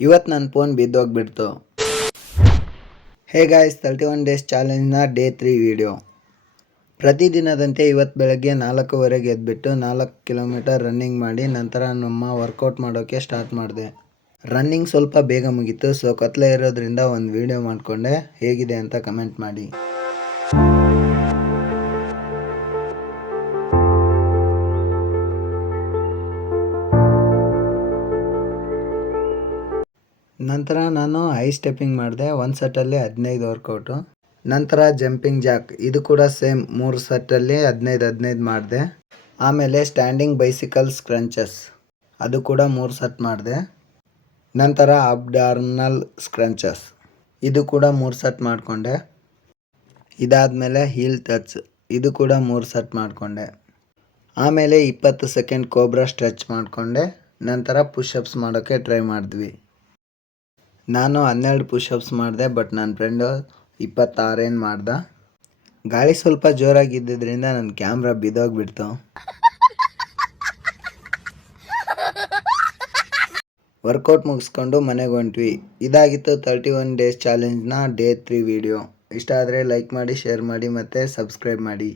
ಇವತ್ತು ನನ್ನ ಫೋನ್ ಬಿದ್ದೋಗ್ಬಿಡ್ತು. ಹೇ ಗಾಯ್ಸ್, 31 ಡೇಸ್ ಚಾಲೆಂಜ್ನ ಡೇ 3 ವಿಡಿಯೋ. ಪ್ರತಿದಿನದಂತೆ ಇವತ್ತು ಬೆಳಗ್ಗೆ 4:15ಗೆ ಎದ್ಬಿಟ್ಟು 4 ಕಿಲೋಮೀಟರ್ ರನ್ನಿಂಗ್ ಮಾಡಿ ನಂತರ ನಮ್ಮ ವರ್ಕೌಟ್ ಮಾಡೋಕ್ಕೆ ಸ್ಟಾರ್ಟ್ ಮಾಡಿದೆ. ರನ್ನಿಂಗ್ ಸ್ವಲ್ಪ ಬೇಗ ಮುಗೀತು. ಸೊ ಕತ್ಲೆ ಇರೋದ್ರಿಂದ ಒಂದು ವಿಡಿಯೋ ಮಾಡಿಕೊಂಡೆ. ಹೇಗಿದೆ ಅಂತ ಕಮೆಂಟ್ ಮಾಡಿ. ನಂತರ ನಾನು ಹೈ ಸ್ಟೆಪ್ಪಿಂಗ್ ಮಾಡಿದೆ. ಒಂದು ಸೆಟ್ಟಲ್ಲಿ 15 ವರ್ಕೌಟು. ನಂತರ ಜಂಪಿಂಗ್ ಜಾಕ್, ಇದು ಕೂಡ ಸೇಮ್ 3 ಸೆಟ್ಟಲ್ಲಿ 15 ಮಾಡಿದೆ. ಆಮೇಲೆ ಸ್ಟ್ಯಾಂಡಿಂಗ್ ಬೈಸಿಕಲ್ ಸ್ಕ್ರಂಚಸ್, ಅದು ಕೂಡ 3 ಸೆಟ್ ಮಾಡಿದೆ. ನಂತರ ಅಬ್ಡಾರ್ನಲ್ ಸ್ಕ್ರಂಚಸ್, ಇದು ಕೂಡ 3 ಸೆಟ್ ಮಾಡಿಕೊಂಡೆ. ಇದಾದಮೇಲೆ ಹೀಲ್ ಟಚ್, ಇದು ಕೂಡ 3 ಸೆಟ್ ಮಾಡಿಕೊಂಡೆ. ಆಮೇಲೆ 20 ಸೆಕೆಂಡ್ ಕೋಬ್ರಾ ಸ್ಟ್ರೆಚ್ ಮಾಡಿಕೊಂಡೆ. ನಂತರ ಪುಷಪ್ಸ್ ಮಾಡೋಕ್ಕೆ ಟ್ರೈ ಮಾಡಿದ್ವಿ. ನಾನು 12 ಪುಷಪ್ಸ್ ಮಾಡಿದೆ, ಬಟ್ ನನ್ನ ಫ್ರೆಂಡು 26 ಮಾಡ್ದ. ಗಾಳಿ ಸ್ವಲ್ಪ ಜೋರಾಗಿದ್ದರಿಂದ ನನ್ನ ಕ್ಯಾಮ್ರಾ ಬಿದ್ದೋಗ್ಬಿಡ್ತು. ವರ್ಕೌಟ್ ಮುಗಿಸ್ಕೊಂಡು ಮನೆಗೆ ಹೊಂಟ್ವಿ. ಇದಾಗಿತ್ತು 31 ಡೇಸ್ ಚಾಲೆಂಜ್ನ ಡೇ 3 ವಿಡಿಯೋ. ಇಷ್ಟ ಆದರೆ ಲೈಕ್ ಮಾಡಿ, ಶೇರ್ ಮಾಡಿ ಮತ್ತು ಸಬ್ಸ್ಕ್ರೈಬ್ ಮಾಡಿ.